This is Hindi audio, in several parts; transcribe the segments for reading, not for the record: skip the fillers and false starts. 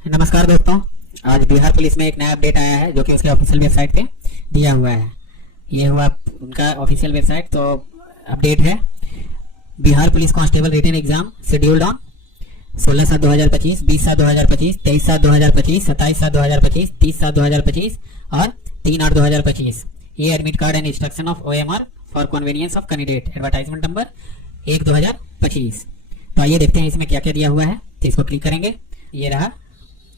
नमस्कार दोस्तों, आज बिहार पुलिस में एक नया अपडेट आया है जो कि उसके ऑफिशियल वेबसाइट पे दिया हुआ है। ये हुआ उनका ऑफिशियल वेबसाइट। तो अपडेट है, Bihar police constable written exam scheduled on 16/7/2025, 20/7/2025, 23/7/2025, 27/7/2025, 30/7/2025 और 3/8/2025। ये admit card and instruction of OMR for convenience of candidate, advertisement number 1/2025। तो आइए देखते हैं इसमें क्या क्या दिया हुआ है। तो इसको क्लिक करेंगे, ये रहा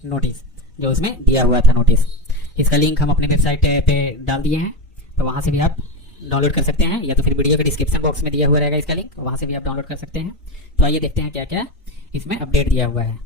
नोटिस जो उसमें दिया हुआ था नोटिस। इसका लिंक हम अपने वेबसाइट पे डाल दिए हैं, तो वहाँ से भी आप डाउनलोड कर सकते हैं, या तो फिर वीडियो के डिस्क्रिप्शन बॉक्स में दिया हुआ रहेगा इसका लिंक, वहाँ से भी आप डाउनलोड कर सकते हैं। तो आइए देखते हैं क्या क्या इसमें अपडेट दिया हुआ है।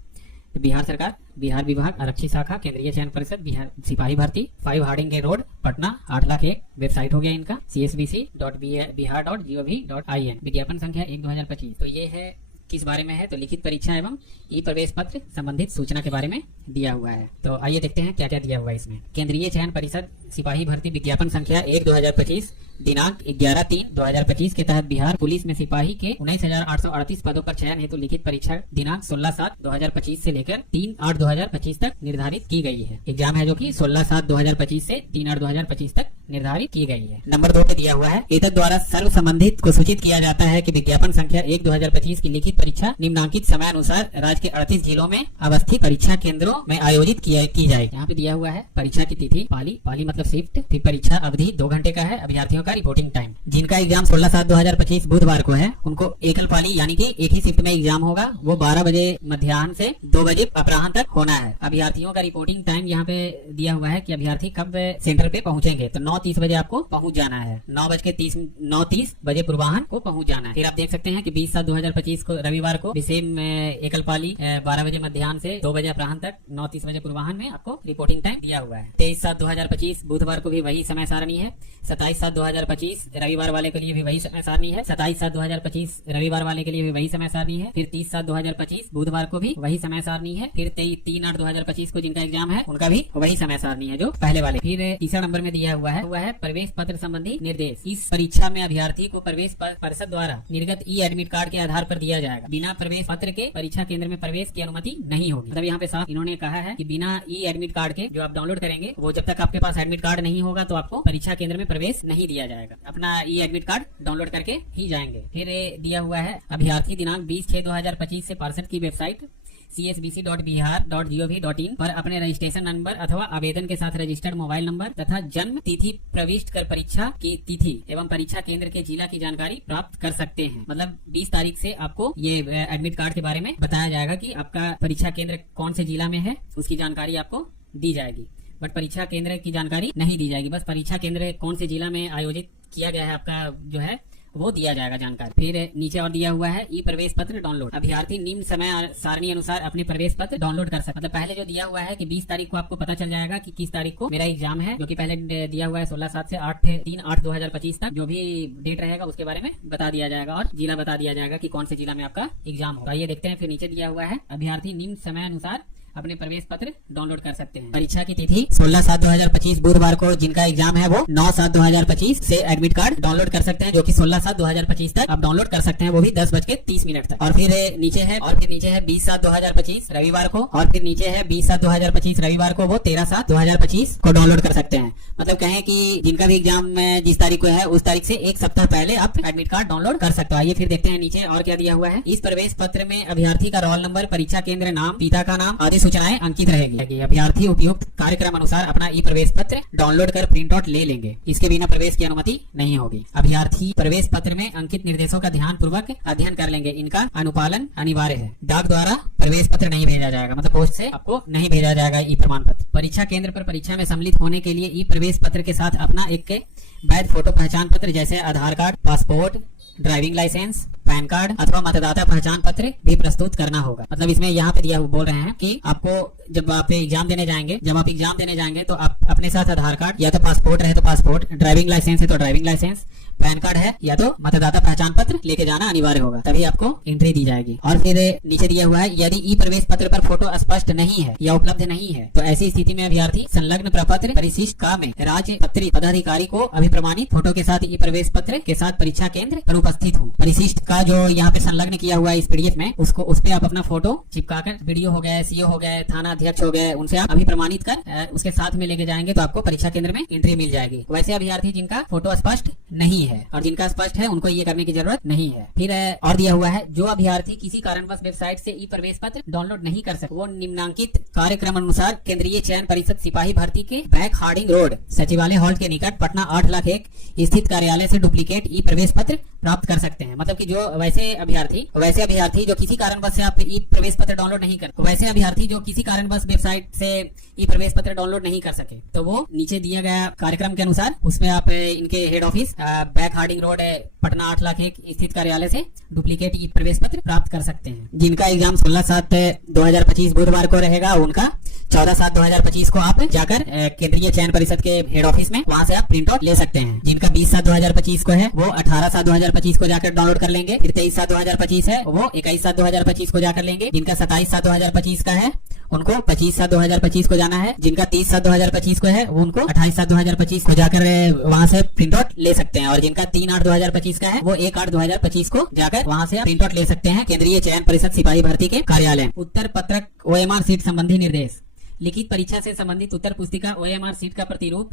तो बिहार सरकार, बिहार विभाग, आरक्षी शाखा, केंद्रीय चयन परिषद, बिहार सिपाही भर्ती, 5 हार्डिंगे रोड, पटना, 8,01,000 वेबसाइट हो गया इनका, csbc.bihar.gov.in। विज्ञापन संख्या 1/2025। तो ये है किस बारे में है, तो लिखित परीक्षा एवं ई प्रवेश पत्र संबंधित सूचना के बारे में दिया हुआ है। तो आइए देखते हैं क्या क्या दिया हुआ है इसमें। केंद्रीय चयन परिषद सिपाही भर्ती विज्ञापन संख्या 1/2025 दिनांक 11/3/2025 के तहत बिहार पुलिस में सिपाही के 19,838 पदों पर चयन हेतु लिखित परीक्षा दिनांक 16/7/2025 से लेकर 3/8/2025 तक निर्धारित की गई है। एग्जाम है जो कि 16/7/2025 से 3/8/2025 तक निर्धारित की गई है। नंबर 2 पे दिया हुआ है, एतद द्वारा सर्व संबंधित को सूचित किया जाता है कि विज्ञापन संख्या 1/2025 की लिखित परीक्षा निम्नांकित समय अनुसार राज्य के 38 जिलों में अवस्थित परीक्षा केंद्रों में आयोजित की जाएगी। यहाँ पे दिया हुआ है परीक्षा की तिथि, पाली मतलब शिफ्ट, फिर परीक्षा अवधि 2 घंटे का है, अभ्यर्थियों का रिपोर्टिंग टाइम। जिनका एग्जाम 16/7/2025 बुधवार को है, उनको एकल पाली यानी कि एक ही शिफ्ट में एग्जाम होगा। वो 12 बजे मध्याह्न से 2 बजे अपराह्न तक होना है। अभ्यर्थियों का रिपोर्टिंग टाइम यहाँ पे दिया हुआ है कि अभ्यर्थी कब सेंटर पे पहुंचेंगे। तो 9:30 बजे आपको पहुंच जाना है, 9:30 बजे पूर्वाह्न को पहुंच जाना है। फिर आप देख सकते हैं कि 20/7/2025 को रविवार को सेम एकल पाली 12 बजे मध्याह्न से 2 बजे अपराह्न तक, 9:30 बजे पूर्वाह्न में आपको रिपोर्टिंग टाइम दिया हुआ है। 23/7/2025 बुधवार को भी वही समय सारणी है। 27/7/2025 रविवार वाले के लिए भी वही समय सारणी है। 27/7/2025 रविवार वाले के लिए भी वही समय सारणी है। फिर 30/7/2025 बुधवार को भी वही समय सारणी है। फिर 3/8/2025 को जिनका एग्जाम है उनका भी वही समय सारणी है जो पहले वाले। फिर तीसरा नंबर में दिया हुआ है प्रवेश पत्र संबंधी निर्देश। इस परीक्षा में अभ्यर्थी को प्रवेश परिषद द्वारा निर्गत ई एडमिट कार्ड के आधार पर दिया जाएगा। बिना प्रवेश पत्र के परीक्षा केंद्र में प्रवेश की अनुमति नहीं होगी। मतलब यहाँ पे साफ इन्होंने कहा है कि बिना ई एडमिट कार्ड के जो आप डाउनलोड करेंगे, वो जब तक आपके पास एडमिट कार्ड नहीं होगा तो आपको परीक्षा केंद्र में प्रवेश नहीं दिया जाएगा। अपना ई एडमिट कार्ड डाउनलोड करके ही जाएंगे। फिर दिया हुआ है अभ्यर्थी दिनांक 20/6/2025 से पार्षद की वेबसाइट csbc.bihar.gov.in पर अपने रजिस्ट्रेशन नंबर अथवा आवेदन के साथ रजिस्टर्ड मोबाइल नंबर तथा जन्म तिथि प्रविष्ट कर परीक्षा की तिथि एवं परीक्षा केंद्र के जिला की जानकारी प्राप्त कर सकते हैं। मतलब 20 तारीख से आपको ये एडमिट कार्ड के बारे में बताया जाएगा कि आपका परीक्षा केंद्र कौन से जिला में है, उसकी जानकारी आपको दी जाएगी। बट परीक्षा केंद्र की जानकारी नहीं दी जाएगी, बस परीक्षा केंद्र कौन से जिला में आयोजित किया गया है आपका जो है वो दिया जाएगा जानकारी। फिर नीचे और दिया हुआ है ई प्रवेश पत्र डाउनलोड। अभ्यर्थी निम्न समय सारणी अनुसार अपने प्रवेश पत्र डाउनलोड कर सकते। मतलब पहले जो दिया हुआ है कि 20 तारीख को आपको पता चल जाएगा कि किस तारीख को मेरा एग्जाम है, जो कि पहले दिया हुआ है 16/7 से 3/8/2025 तक। जो भी डेट रहेगा उसके बारे में बता दिया जाएगा और जिला बता दिया जाएगा कि कौन से जिला में आपका एग्जाम होगा। ये देखते हैं। फिर नीचे दिया हुआ है अभ्यर्थी निम्न समय अनुसार अपने प्रवेश पत्र डाउनलोड कर सकते हैं। परीक्षा की तिथि 16/7/2025 बुधवार को जिनका एग्जाम है वो 9/7/2025 से एडमिट कार्ड डाउनलोड कर सकते हैं, जो कि 16/7/2025 तक आप डाउनलोड कर सकते हैं, वो भी 10:30 तक। और फिर नीचे है 20/7/2025 रविवार को, और फिर नीचे है 20/7/2025 रविवार को वो 13/7/2025 को डाउनलोड कर सकते हैं। मतलब कहें कि जिनका भी एग्जाम जिस तारीख को है उस तारीख से एक सप्ताह पहले आप एडमिट कार्ड डाउनलोड कर सकते हो। आइए फिर देखते हैं नीचे और क्या दिया हुआ है। इस प्रवेश पत्र में अभ्यर्थी का रोल नंबर, परीक्षा केंद्र नाम, पिता का नाम आदि सूचनाएं अंकित रहेगी। अभ्यर्थी उपयुक्त कार्यक्रम अनुसार अपना ई प्रवेश पत्र डाउनलोड कर प्रिंट आउट ले लेंगे। इसके बिना प्रवेश की अनुमति नहीं होगी। अभ्यर्थी प्रवेश पत्र में अंकित निर्देशों का ध्यान पूर्वक अध्ययन कर लेंगे। इनका अनुपालन अनिवार्य है। डाक द्वारा प्रवेश पत्र नहीं भेजा जाएगा, मतलब पोस्ट से आपको नहीं भेजा जाएगा ई प्रमाण पत्र। परीक्षा केंद्र पर परीक्षा में सम्मिलित होने के लिए ई प्रवेश पत्र के साथ अपना एक वैध फोटो पहचान पत्र जैसे Aadhaar card, passport, driving licence, PAN card अथवा मतदाता पहचान पत्र भी प्रस्तुत करना होगा। मतलब इसमें यहाँ पे दिया बोल रहे हैं कि आपको जब आप एग्जाम देने जाएंगे तो आप अपने साथ आधार कार्ड या तो पासपोर्ट है तो पासपोर्ट, ड्राइविंग लाइसेंस है तो ड्राइविंग लाइसेंस, पैन कार्ड है या तो मतदाता पहचान पत्र लेके जाना अनिवार्य होगा, तभी आपको एंट्री दी जाएगी। और फिर नीचे दिया हुआ है यदि ई प्रवेश पत्र पर फोटो स्पष्ट नहीं है या उपलब्ध नहीं है तो ऐसी स्थिति में अभ्यर्थी संलग्न प्रपत्र परिशिष्ट का में राज्य पत्रित पदाधिकारी को अभिप्रमाणित फोटो के साथ ई प्रवेश पत्र के साथ परीक्षा केंद्र पर उपस्थित हो। परिशिष्ट का जो यहाँ पे संलग्न किया हुआ है इस पीडीएफ में, उसको उस पे आप अपना फोटो चिपकाकर वीडियो हो गए, सीओ हो गए, थाना अध्यक्ष हो गए, उनसे आप अभी प्रमाणित कर उसके साथ में लेके जाएंगे तो आपको परीक्षा केंद्र में एंट्री मिल जाएगी। वैसे अभ्यर्थी जिनका फोटो स्पष्ट नहीं है और जिनका स्पष्ट है उनको ये करने की जरूरत नहीं है। फिर और दिया हुआ है, जो अभ्यर्थी किसी कारणवश वेबसाइट से ई प्रवेश पत्र डाउनलोड नहीं कर सकते वो निम्नांकित कार्यक्रम अनुसार केंद्रीय चयन परिषद सिपाही भर्ती के बैक हार्डिंग रोड सचिवालय हॉल के निकट पटना 8,01 स्थित कार्यालय से डुप्लीकेट ई प्रवेश पत्र प्राप्त कर सकते हैं। मतलब कि जो वैसे अभ्यर्थी जो किसी कारणवश से आप ई प्रवेश पत्र डाउनलोड नहीं कर, वैसे अभ्यर्थी जो किसी कारणवश वेबसाइट से ई प्रवेश पत्र डाउनलोड नहीं कर सके तो वो नीचे दिया गया कार्यक्रम के अनुसार उसमें आप इनके head office back Harding road Patna 8,01 स्थित कार्यालय से डुप्लीकेट ई प्रवेश पत्र प्राप्त कर सकते हैं। जिनका एग्जाम 16/7/2025 बुधवार को रहेगा, उनका 14/7/2025 को आप जाकर केंद्रीय चयन परिषद के हेड ऑफिस में वहां से आप प्रिंट आउट ले सकते हैं। जिनका 20/7/2025 को है वो 18/7/2025 को जाकर डाउनलोड कर लेंगे। फिर 23/7/2025 है वो 21/7/2025 को जाकर लेंगे। जिनका 27/7/2025 का है उनको 25/7/2025 को जाना है। जिनका 30/7/2025 को है वो उनको 28/7/2025 को जाकर वहां से प्रिंट आउट ले सकते हैं। और जिनका 3/8/2025 का है वो 1/8/2025 को जाकर वहां से प्रिंट आउट ले सकते हैं केंद्रीय चयन परिषद सिपाही भर्ती के कार्यालय। उत्तर पत्रक OMR सीट संबंधी निर्देश। लिखित परीक्षा से संबंधित उत्तर पुस्तिका OMR सीट का प्रतिरूप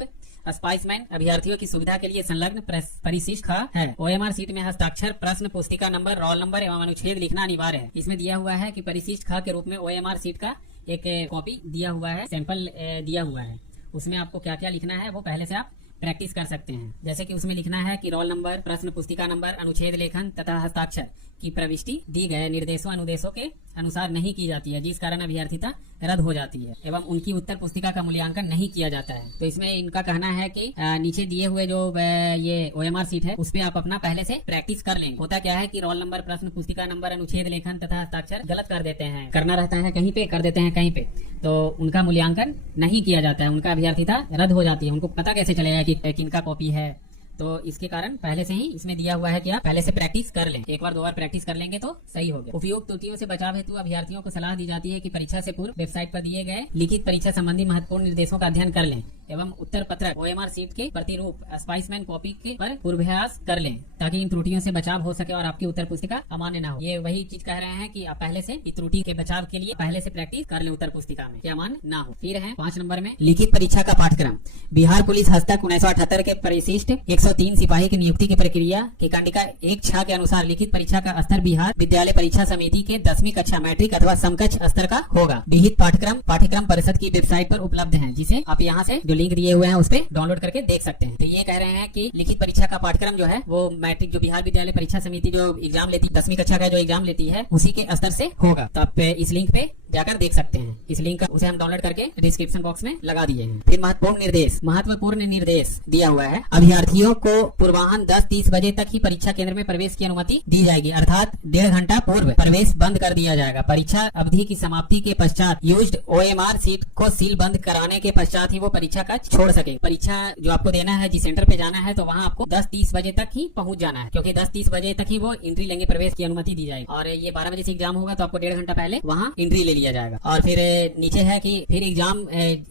स्पाइसमैन अभ्यर्थियों की सुविधा के लिए संलग्न परिशिष्ट है। OMR सीट में हस्ताक्षर, प्रश्न पुस्तिका नंबर, रोल नंबर एवं अनुच्छेद लिखना अनिवार्य है। इसमें दिया हुआ है कि परिशिष्ट ख के रूप में OMR सीट का एक कॉपी दिया हुआ है, सैंपल दिया हुआ है। उसमें आपको क्या क्या लिखना है वो पहले से आप प्रैक्टिस कर सकते हैं। जैसे कि उसमें लिखना है कि रोल नंबर, प्रश्न पुस्तिका नंबर, अनुच्छेद लेखन तथा हस्ताक्षर की प्रविष्टि दी गए निर्देशों अनुदेशों के अनुसार नहीं की जाती है, जिस कारण अभ्यर्थिता रद्द हो जाती है एवं उनकी उत्तर पुस्तिका का मूल्यांकन नहीं किया जाता है। तो इसमें इनका कहना है कि नीचे दिए हुए जो ये OMR सीट है उस पे आप अपना पहले से प्रैक्टिस कर लेंगे। होता क्या है कि रोल नंबर, प्रश्न पुस्तिका नंबर, अनुच्छेद लेखन तथा हस्ताक्षर गलत कर देते हैं, करना रहता है कहीं पे, कर देते हैं कहीं पे, तो उनका मूल्यांकन नहीं किया जाता है, उनका अभ्यर्थिता रद्द हो जाती है। उनको पता कैसे चलेगा कि किनका कॉपी है? तो इसके कारण पहले से ही इसमें दिया हुआ है कि आप पहले से प्रैक्टिस कर लें। एक बार दो बार प्रैक्टिस कर लेंगे तो सही हो गया। उपयुक्त त्रुटियों से बचाव हेतु अभ्यर्थियों को सलाह दी जाती है कि परीक्षा से पूर्व वेबसाइट पर दिए गए लिखित परीक्षा संबंधी महत्वपूर्ण निर्देशों का अध्ययन कर लें एवं उत्तर पत्रक OMR सीट के प्रतिरूप स्पाइसमैन कॉपी के पर पूर्वाभ्यास कर लें ताकि इन त्रुटियों से बचाव हो सके और आपकी उत्तर पुस्तिका अमान्य न हो। ये वही चीज कह रहे हैं कि आप पहले से त्रुटि के बचाव के लिए पहले से प्रैक्टिस कर लें उत्तर पुस्तिका में, कि अमान्य न हो। फिर है 5 नंबर में लिखित परीक्षा का पाठ्यक्रम। बिहार पुलिस हस्तक 1978 के परिशिष्ट 103 सिपाही की नियुक्ति की प्रक्रिया की कंडिका 1/6 के अनुसार लिखित परीक्षा का स्तर बिहार विद्यालय परीक्षा समिति के 10वीं कक्षा मैट्रिक अथवा समकक्ष स्तर का होगा। विहित पाठ्यक्रम परिषद की वेबसाइट पर उपलब्ध है, जिसे आप यहाँ से जो लिंक दिए हुए हैं उस पे डाउनलोड करके देख सकते हैं। तो ये कह रहे हैं कि लिखित परीक्षा का पाठ्यक्रम जो है वो मैट्रिक जो बिहार विद्यालय परीक्षा समिति जो एग्जाम लेती 10वीं कक्षा का जो एग्जाम लेती है उसी के स्तर से होगा। तो आप इस लिंक पे जाकर देख सकते हैं। इस लिंक का उसे हम डाउनलोड करके डिस्क्रिप्शन बॉक्स में लगा दिए हैं। फिर महत्वपूर्ण निर्देश दिया हुआ है। अभ्यर्थियों को पूर्वाह्न 10:30 बजे तक ही परीक्षा केंद्र में प्रवेश की अनुमति दी जाएगी, अर्थात 1.5 घंटा पूर्व प्रवेश बंद कर दिया जाएगा। परीक्षा अवधि की समाप्ति के पश्चात यूज्ड OMR सीट को सील बंद कराने के पश्चात ही वो परीक्षा का छोड़ सके। परीक्षा जो आपको देना है, जिस सेंटर पे जाना है, तो वहाँ आपको 10:30 बजे तक ही पहुंच जाना है, क्योंकि 10:30 बजे तक ही वो एंट्री लेंगे, प्रवेश की अनुमति दी जाएगी। और ये 12 बजे से एग्जाम होगा तो आपको 1.5 घंटा पहले वहाँ एंट्री ले लिया जाएगा। और फिर नीचे है कि फिर एग्जाम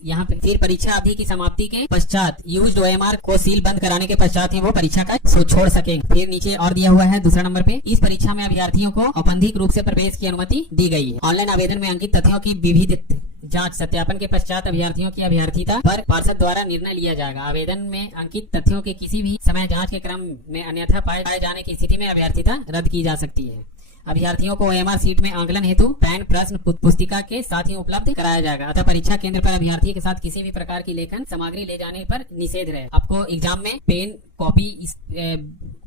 यहाँ पे फिर परीक्षा अवधि की समाप्ति के पश्चात यूज्ड OMR को सील बंद कराने के पश्चात ही वो परीक्षा का छोड़ सके। फिर नीचे और दिया हुआ है दूसरा नंबर पे, इस परीक्षा में अभ्यर्थियों को औपबंधिक रूप से प्रवेश की अनुमति दी गई है। ऑनलाइन आवेदन में अंकित तथ्यों की विविध जांच सत्यापन के पश्चात अभ्यर्थियों की अभ्यर्थिता पर पार्षद द्वारा निर्णय लिया जाएगा। आवेदन में अंकित तथ्यों के किसी भी समय जांच के क्रम में अन्यथा पाए जाने की स्थिति में अभ्यर्थिता रद्द की जा सकती है। अभ्यर्थियों को OMR सीट में आंकलन हेतु पेन, प्रश्न पुस्तिका के साथ ही उपलब्ध कराया जाएगा। अतः परीक्षा केंद्र पर अभ्यर्थी के साथ किसी भी प्रकार की लेखन सामग्री ले जाने पर निषेध रहे। आपको एग्जाम में पेन, कॉपी,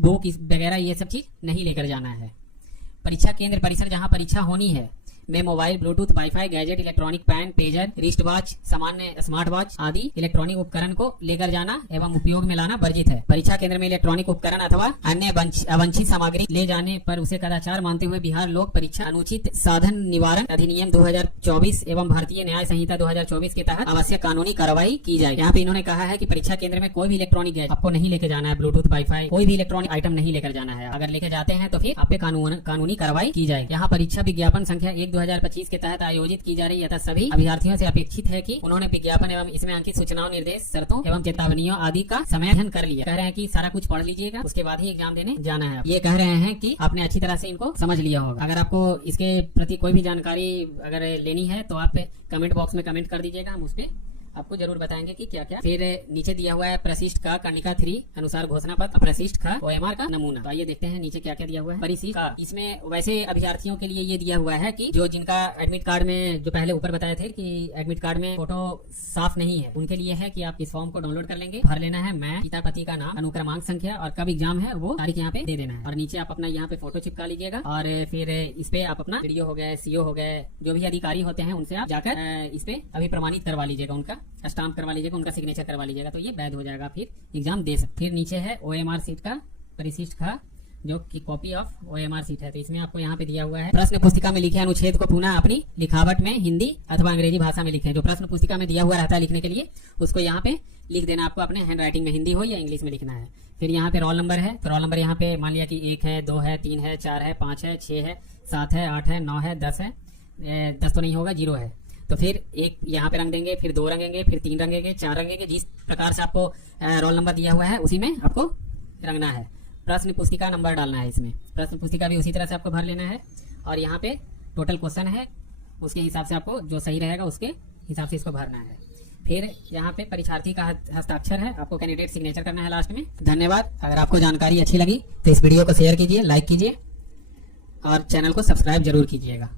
बुक वगैरह ये सब चीज नहीं लेकर जाना है। परीक्षा केंद्र परिसर जहाँ परीक्षा होनी है में mobile, bluetooth, wifi, gadget, electronic pen, pager, wrist watch, सामान्य स्मार्ट वॉच आदि इलेक्ट्रॉनिक उपकरण को लेकर जाना एवं उपयोग में लाना वर्जित है। परीक्षा केंद्र में इलेक्ट्रॉनिक उपकरण अथवा अन्य अवांछित सामग्री ले जाने पर उसे कदाचार मानते हुए बिहार लोक परीक्षा अनुचित साधन निवारण अधिनियम 2024 एवं भारतीय न्याय संहिता 2024 के तहत आवश्यक कानूनी कार्रवाई की जाए। यहाँ पे इन्होंने कहा है कि परीक्षा केंद्र में कोई भी इलेक्ट्रॉनिक गैजेट आपको नहीं लेकर जाना है, ब्लूटूथ, वाईफाई, कोई भी इलेक्ट्रॉनिक आइटम नहीं लेकर जाना है। अगर लेकर जाते हैं तो फिर आप पे कानूनी कार्रवाई की जाएगी। यहाँ परीक्षा विज्ञापन संख्या 1 2025 के तहत आयोजित की जा रही है तथा सभी अभ्यर्थियों से अपेक्षित है कि उन्होंने विज्ञापन एवं इसमें अंकित सूचनाओं, निर्देश, शर्तों एवं चेतावनियों आदि का समाधान कर लिया। कह रहे हैं कि सारा कुछ पढ़ लीजिएगा, उसके बाद ही एग्जाम देने जाना है। ये कह रहे हैं कि आपने अच्छी तरह से इनको समझ लिया होगा। अगर आपको इसके प्रति कोई भी जानकारी अगर लेनी है तो आप कमेंट बॉक्स में कमेंट कर दीजिएगा, हम उस पे आपको जरूर बताएंगे कि क्या क्या। फिर नीचे दिया हुआ है प्रशिष्ट का कर्णिका 3 अनुसार घोषणा पत्र, प्रशिष्ट का OMR का नमूना। तो आइए देखते हैं नीचे क्या क्या दिया हुआ है। परिशिष्ट का इसमें वैसे अभ्यर्थियों के लिए ये दिया हुआ है कि जो जिनका एडमिट कार्ड में, जो पहले ऊपर बताए थे कि एडमिट कार्ड में फोटो साफ नहीं है, उनके लिए है कि आप इस फॉर्म को डाउनलोड कर लेंगे, भर लेना है, मैं, पिता, पति का नाम, अनुक्रमांक संख्या और कब एग्जाम है वो तारीख यहाँ पे दे देना है। और नीचे आप अपना यहाँ पे फोटो चिपका लीजिएगा और फिर इस पे आप अपना वीडियो हो गए, CO हो गए, जो भी अधिकारी होते हैं उनसे आप जाकर इस पे अभी प्रमाणित करवा लीजिएगा, उनका स्टाम्प करवा लीजिएगा, उनका सिग्नेचर करवा लीजिएगा, तो ये वैध हो जाएगा, फिर एग्जाम दे सकते। फिर नीचे है OMR सीट का, परिशिष्ट का जो कि कॉपी ऑफ OMR सीट है। तो इसमें आपको यहाँ पे दिया हुआ है प्रश्न पुस्तिका में लिखे अनुच्छेद को पुनः अपनी लिखावट में हिंदी अथवा अंग्रेजी भाषा में लिखें। जो प्रश्न पुस्तिका में दिया हुआ रहता है लिखने के लिए, उसको यहाँ पे लिख देना आपको, अपने हैंड राइटिंग में, हिंदी हो या इंग्लिश में लिखना है। फिर यहाँ पे रोल नंबर है, तो रोल नंबर यहाँ पे मान लिया कि 1 है, 2 है, 3 है, 4 है, 5 है, 6 है, 7 है, 8 है, 9 है, 10 है, 10 तो नहीं होगा, 0 है। तो फिर 1 यहाँ पे रंग देंगे, फिर 2 रंगेंगे, फिर 3 रंगेंगे, 4 रंगेंगे, जिस प्रकार से आपको रोल नंबर दिया हुआ है उसी में आपको रंगना है। प्रश्न पुस्तिका नंबर डालना है इसमें, प्रश्न पुस्तिका भी उसी तरह से आपको भर लेना है। और यहाँ पे टोटल क्वेश्चन है, उसके हिसाब से आपको जो सही रहेगा उसके हिसाब से इसको भरना है। फिर यहाँ पे परीक्षार्थी का हस्ताक्षर है, आपको कैंडिडेट सिग्नेचर करना है लास्ट में। धन्यवाद। अगर आपको जानकारी अच्छी लगी तो इस वीडियो को शेयर कीजिए, लाइक कीजिए और चैनल को सब्सक्राइब जरूर कीजिएगा।